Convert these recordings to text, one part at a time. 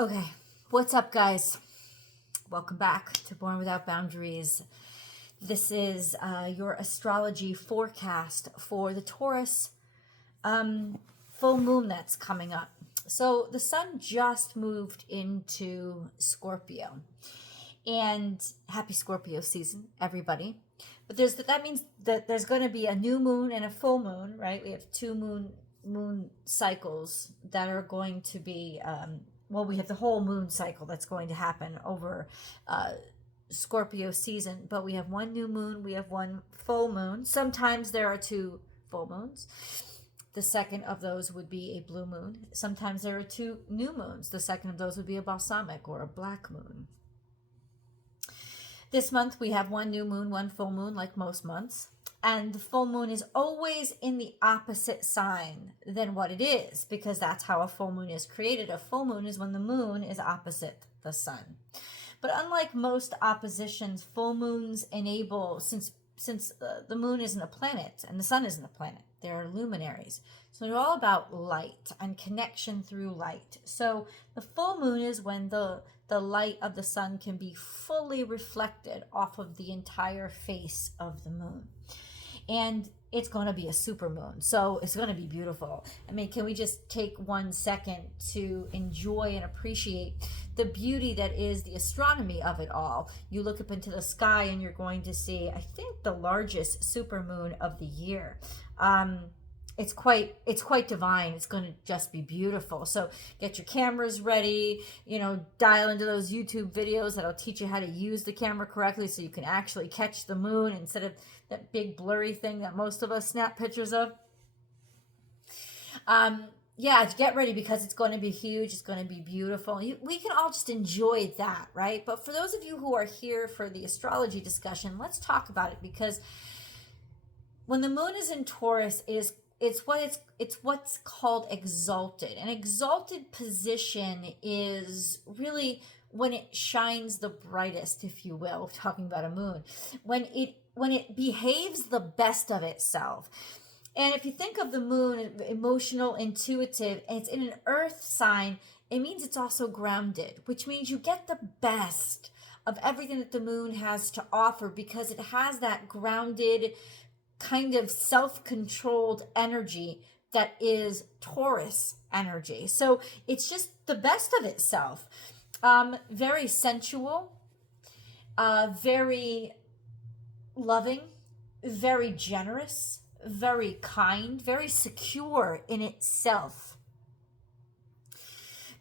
Okay, what's up, guys? Welcome back to Born Without Boundaries. This is your astrology forecast for the Taurus full moon that's coming up. So the sun just moved into Scorpio, and happy Scorpio season, everybody. But that means that there's going to be a new moon and a full moon, right? We have two moon cycles that are going to be we have the whole moon cycle that's going to happen over Scorpio season, but we have one new moon, we have one full moon. Sometimes there are two full moons. The second of those would be a blue moon. Sometimes there are two new moons. The second of those would be a balsamic or a black moon. This month we have one new moon, one full moon, like most months. And the full moon is always in the opposite sign than what it is, because that's how a full moon is created. A full moon is when the moon is opposite the sun. But unlike most oppositions, full moons enable, since the moon isn't a planet and the sun isn't a planet, they're luminaries. So they're all about light and connection through light. So the full moon is when the light of the sun can be fully reflected off of the entire face of the moon. And it's going to be a super moon, so it's going to be beautiful. I mean, can we just take 1 second to enjoy and appreciate the beauty that is the astronomy of it all? You look up into the sky and you're going to see, I think, the largest super moon of the year. It's quite divine. It's going to just be beautiful. So get your cameras ready, dial into those YouTube videos that'll teach you how to use the camera correctly so you can actually catch the moon instead of that big blurry thing that most of us snap pictures of. Get ready, because it's going to be huge. It's going to be beautiful. We can all just enjoy that, right? But for those of you who are here for the astrology discussion, let's talk about it, because when the moon is in Taurus, it's what's called exalted. An exalted position is really when it shines the brightest, if you will, talking about a moon, when it behaves the best of itself. And if you think of the moon, emotional, intuitive, and it's in an earth sign, it means it's also grounded, which means you get the best of everything that the moon has to offer, because it has that grounded, kind of self-controlled energy that is Taurus energy. So it's just the best of itself. Very sensual, very loving, very generous, very kind, very secure in itself.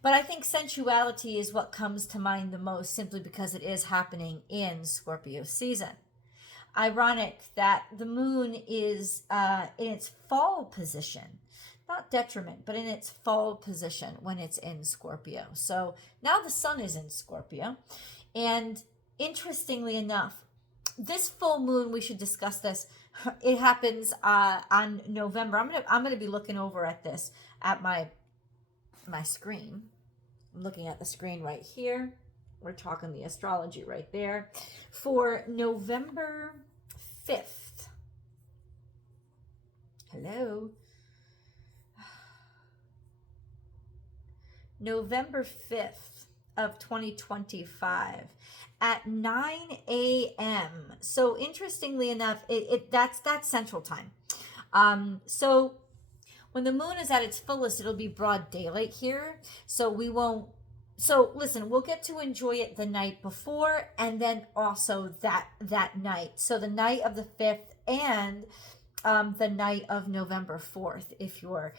But I think sensuality is what comes to mind the most, simply because it is happening in Scorpio season. Ironic that the moon is in its fall position, not detriment, but in its fall position when it's in Scorpio. So now the sun is in Scorpio. And interestingly enough, this full moon, we should discuss this. It happens on November. I'm gonna be looking over at this at my screen. I'm looking at the screen right here. We're talking the astrology right there for November 5th. Hello. November 5th of 2025 at 9 a.m. So interestingly enough, that's Central Time. So when the moon is at its fullest, it'll be broad daylight here. So listen, we'll get to enjoy it the night before, and then also that night. So the night of the 5th and the night of November 4th, if you're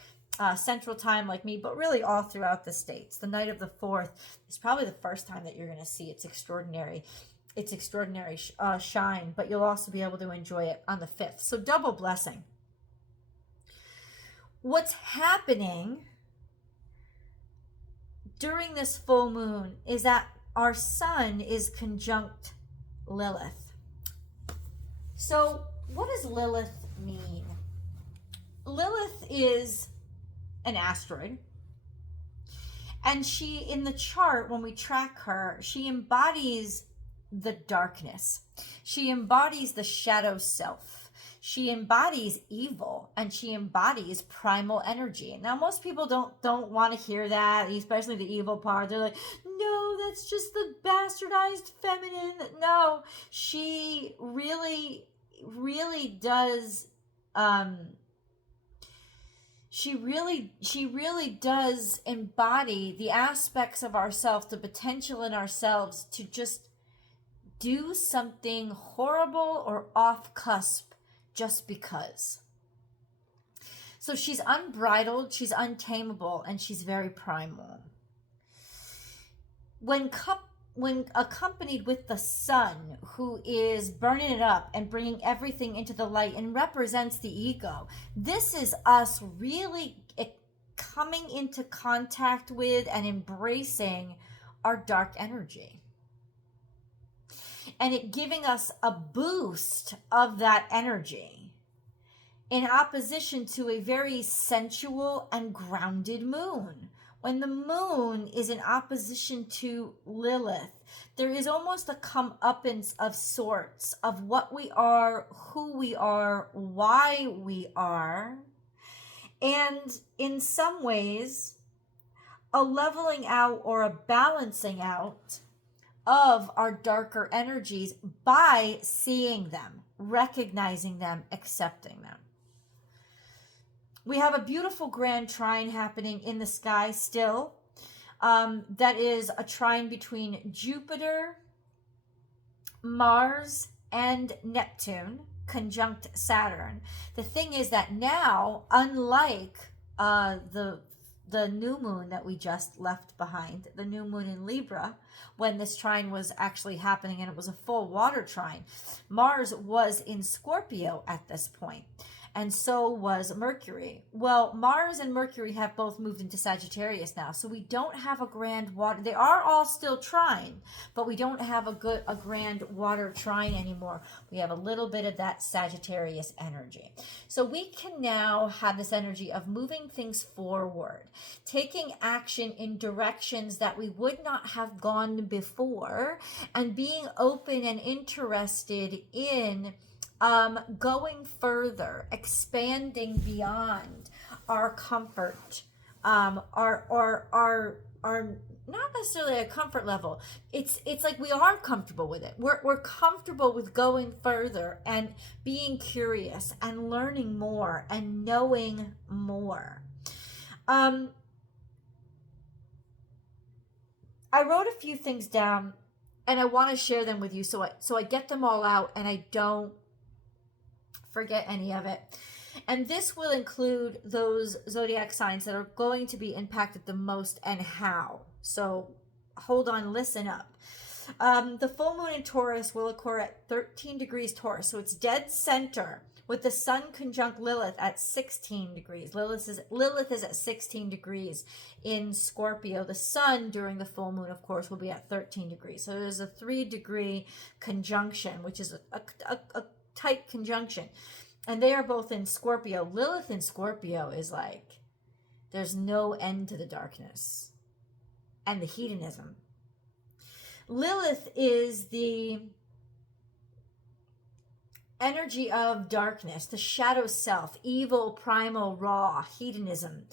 Central Time like me, but really all throughout the States. The night of the 4th is probably the first time that you're going to see its extraordinary shine, but you'll also be able to enjoy it on the 5th. So double blessing. What's happening during this full moon is that our sun is conjunct Lilith. So what does Lilith mean? Lilith is an asteroid, and she, in the chart, when we track her, she embodies the darkness. She embodies the shadow self. She embodies evil and she embodies primal energy. Now, most people don't want to hear that, especially the evil part. They're like, no, that's just the bastardized feminine. No, she really, really does. She really does embody the aspects of ourselves, the potential in ourselves to just do something horrible or off cusp just because. So she's unbridled, she's untamable, and she's very primal. When accompanied with the sun, who is burning it up and bringing everything into the light and represents the ego, this is us really coming into contact with and embracing our dark energy. And it giving us a boost of that energy in opposition to a very sensual and grounded moon. When the moon is in opposition to Lilith, there is almost a comeuppance of sorts of what we are, who we are, why we are, and in some ways, a leveling out or a balancing out of our darker energies by seeing them, recognizing them, accepting them. We have a beautiful grand trine happening in the sky still. That is a trine between Jupiter, Mars, and Neptune, conjunct Saturn. The thing is that now, unlike the new moon that we just left behind, the new moon in Libra, when this trine was actually happening and it was a full water trine, Mars was in Scorpio at this point. And so was Mercury. Well, Mars and Mercury have both moved into Sagittarius now, so we don't have a grand water. They are all still trine, but we don't have a grand water trine anymore. We have a little bit of that Sagittarius energy. So we can now have this energy of moving things forward, taking action in directions that we would not have gone before, and being open and interested in going further, expanding beyond our comfort, our not necessarily a comfort level. It's like we are comfortable with it. We're comfortable with going further and being curious and learning more and knowing more. I wrote a few things down and I want to share them with you so I get them all out and I don't forget any of it. And this will include those zodiac signs that are going to be impacted the most and how. So hold on, listen up. The full moon in Taurus will occur at 13 degrees Taurus. So it's dead center with the sun conjunct Lilith at 16 degrees. Lilith is at 16 degrees in Scorpio. The sun during the full moon, of course, will be at 13 degrees. So there's a 3-degree conjunction, which is a tight conjunction, and they are both in Scorpio. Lilith in Scorpio is like there's no end to the darkness and the hedonism. Lilith is the energy of darkness, the shadow self, evil, primal, raw, hedonism.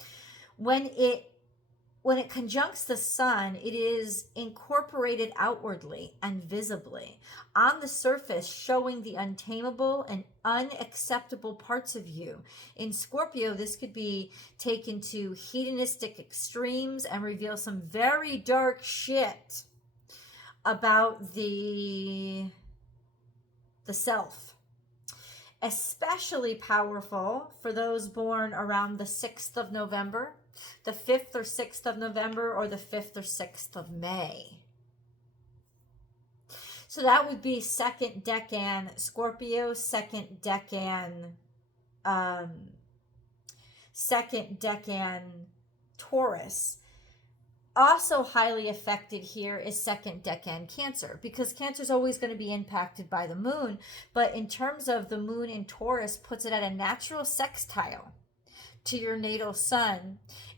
When it conjuncts the sun, it is incorporated outwardly and visibly on the surface, showing the untamable and unacceptable parts of you. In Scorpio, this could be taken to hedonistic extremes and reveal some very dark shit about the self. Especially powerful for those born around the 6th of November, the 5th or 6th of November, or the 5th or 6th of May. So that would be second decan Scorpio, second decan Taurus. Also highly affected here is second decan Cancer, because Cancer is always going to be impacted by the moon, but in terms of the moon in Taurus puts it at a natural sextile to your natal sun,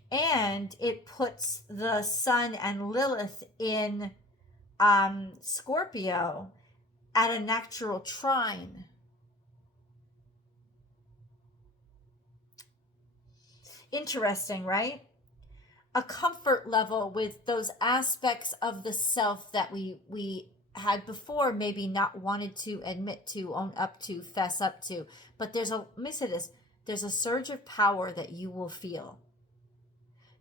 and it puts the sun and Lilith in Scorpio at a natural trine. Interesting, right? A comfort level with those aspects of the self that we had before maybe not wanted to admit to, own up to, fess up to. But let me say this, there's a surge of power that you will feel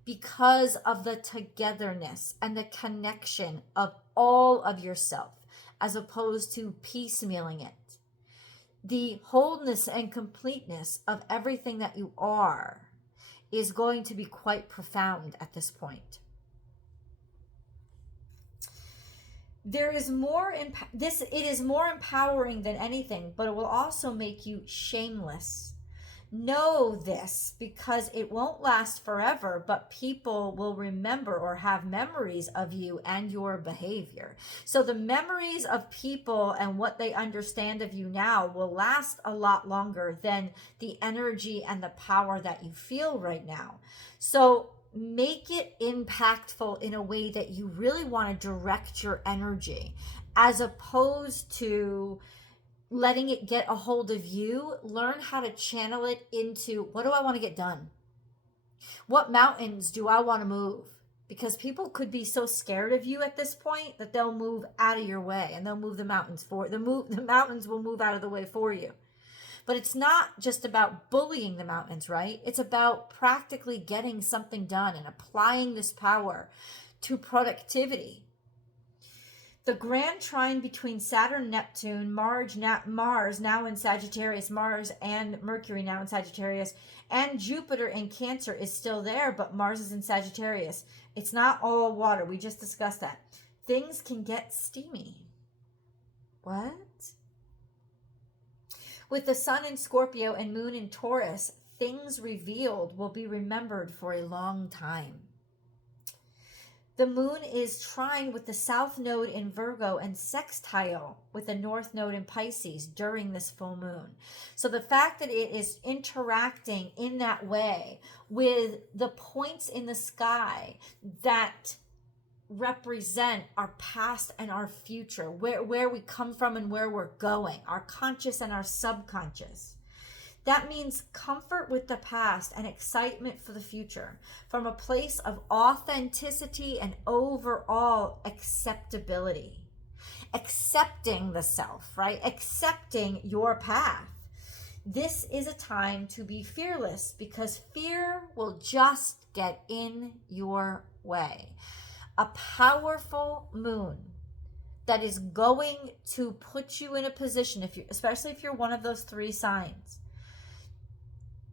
because of the togetherness and the connection of all of yourself, as opposed to piecemealing it. The wholeness and completeness of everything that you are is going to be quite profound at this point. There is more it is more empowering than anything, but it will also make you shameless. Know this, because it won't last forever, but people will remember or have memories of you and your behavior. So the memories of people and what they understand of you now will last a lot longer than the energy and the power that you feel right now. So make it impactful in a way that you really want to direct your energy, as opposed to letting it get a hold of you. Learn how to channel it into, what do I want to get done? What mountains do I want to move? Because people could be so scared of you at this point that they'll move out of your way, and they'll move the mountains the mountains will move out of the way for you. But it's not just about bullying the mountains, right? It's about practically getting something done and applying this power to productivity. The grand trine between Saturn, Neptune, Mars now in Sagittarius, Mars and Mercury now in Sagittarius, and Jupiter in Cancer is still there, but Mars is in Sagittarius. It's not all water. We just discussed that. Things can get steamy. What? With the Sun in Scorpio and Moon in Taurus, things revealed will be remembered for a long time. The Moon is trine with the South Node in Virgo and sextile with the North Node in Pisces during this full moon. So the fact that it is interacting in that way with the points in the sky that represent our past and our future, where we come from and where we're going, our conscious and our subconscious. That means comfort with the past and excitement for the future from a place of authenticity and overall acceptability. Accepting the self, right? Accepting your path. This is a time to be fearless, because fear will just get in your way. A powerful moon that is going to put you in a position, especially if you're one of those three signs,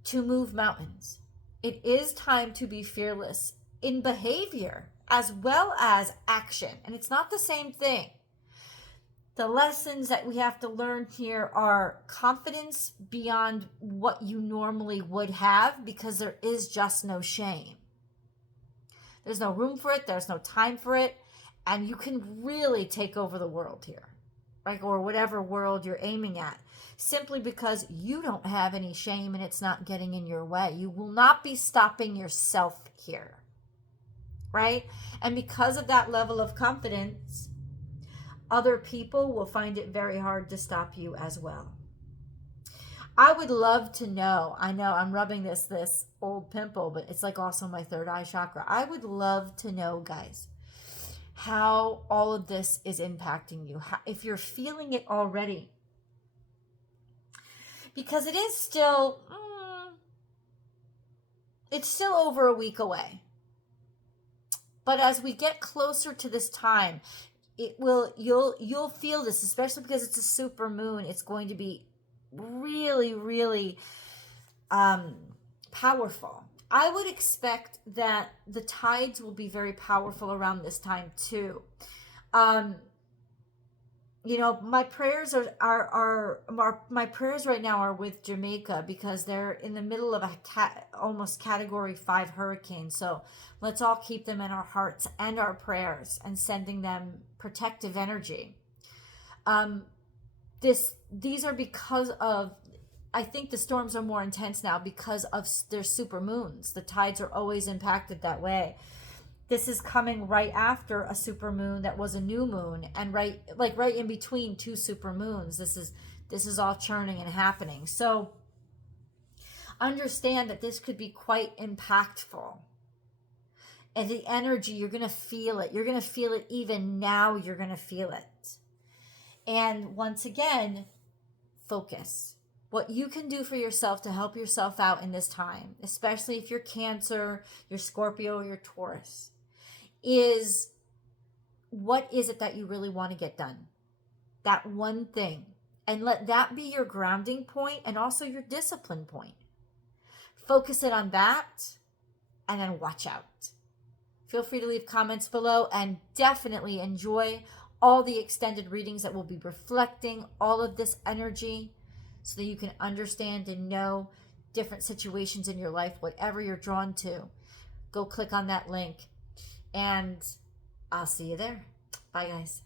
to move mountains. It is time to be fearless in behavior as well as action. And it's not the same thing. The lessons that we have to learn here are confidence beyond what you normally would have, because there is just no shame. There's no room for it. There's no time for it. And you can really take over the world here, right? Or whatever world you're aiming at, simply because you don't have any shame and it's not getting in your way. You will not be stopping yourself here, right? And because of that level of confidence, other people will find it very hard to stop you as well. I would love to know, I know I'm rubbing this old pimple, but it's like also my third eye chakra. I would love to know, guys, how all of this is impacting you, if you're feeling it already. Because it is still, it's still over a week away. But as we get closer to this time, you'll feel this, especially because it's a super moon. It's going to be really, really powerful. I would expect that the tides will be very powerful around this time too. My prayers my prayers right now are with Jamaica, because they're in the middle of almost category 5 hurricane. So let's all keep them in our hearts and our prayers, and sending them protective energy. These are because of, I think the storms are more intense now because of their super moons. The tides are always impacted that way. This is coming right after a super moon that was a new moon, and right in between two super moons. This is all churning and happening. So understand that this could be quite impactful. And the energy, you're going to feel it. You're going to feel it even now. You're going to feel it. And once again, focus. What you can do for yourself to help yourself out in this time, especially if you're Cancer, you're Scorpio, or you're Taurus, is what is it that you really want to get done? That one thing. And let that be your grounding point and also your discipline point. Focus it on that and then watch out. Feel free to leave comments below and definitely enjoy all the extended readings that will be reflecting all of this energy so that you can understand and know different situations in your life, whatever you're drawn to. Go click on that link and I'll see you there. Bye, guys.